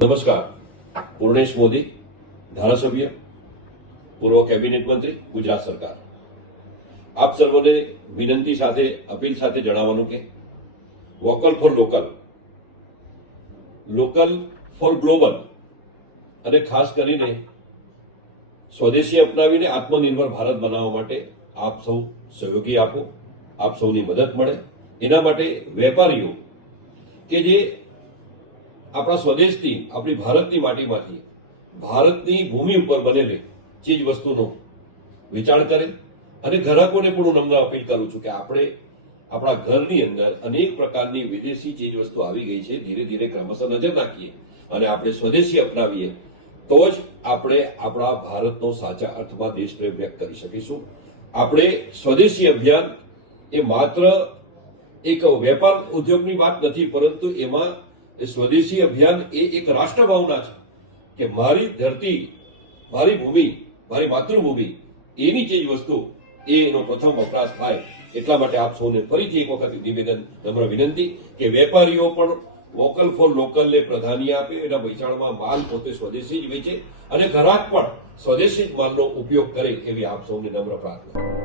નમસ્કાર. પૂર્ણેશ મોદી, ધારાસભ્ય, પૂર્વ કેબિનેટ મંત્રી, ગુજરાત સરકાર. આપ સર્વને વિનંતી સાથે, અપીલ સાથે જણાવવાનું કે vocal for local, local for global અને ખાસ કરીને સ્વદેશી અપનાવીને આત્મનિર્ભર ભારત બનાવવા માટે આપ સૌ સહયોગી આપો, આપ સૌની મદદ મળે. એના માટે વેપારીઓ કે જે આપણા સ્વદેશથી, આપણી ભારતની માટીમાંથી, ભારતની ભૂમિ ઉપર બનેલી ચીજ વસ્તુનો વેચાણ કરે. અને ગ્રાહકોને પણ હું નમ્ર અપીલ કરું છું કે આપણે આપણા ઘરની અંદર અનેક પ્રકારની વિદેશી ચીજ વસ્તુ આવી ગઈ છે, ધીરે ધીરે ક્રમશઃ નજર નાખીએ અને આપણે સ્વદેશી અપનાવીએ તો જ આપણે આપણા ભારતનો સાચા અર્થમાં દેશપ્રેમ વ્યક્ત કરી શકીશું. આપણે સ્વદેશી અભિયાન એ માત્ર એક વેપાર ઉદ્યોગની વાત નથી, પરંતુ એમાં સ્વદેશી અભિયાન એ એક રાષ્ટ્ર ભાવના છે કે મારી ધરતી, મારી ભૂમિ, મારી માતૃભૂમિ, એની ચીજ વસ્તુ એનો પ્રથમ વપરાશ થાય. એટલા માટે આપ સૌને ફરીથી એક વખત નિવેદન, નમ્ર વિનંતી કે વેપારીઓ પણ વોકલ ફોર લોકલને પ્રાધાન્ય આપે, એના વેચાણમાં માલ પોતે સ્વદેશી જ વેચે અને ગ્રાહક પણ સ્વદેશી જ માલનો ઉપયોગ કરે, એવી આપ સૌને નમ્ર પ્રાર્થના.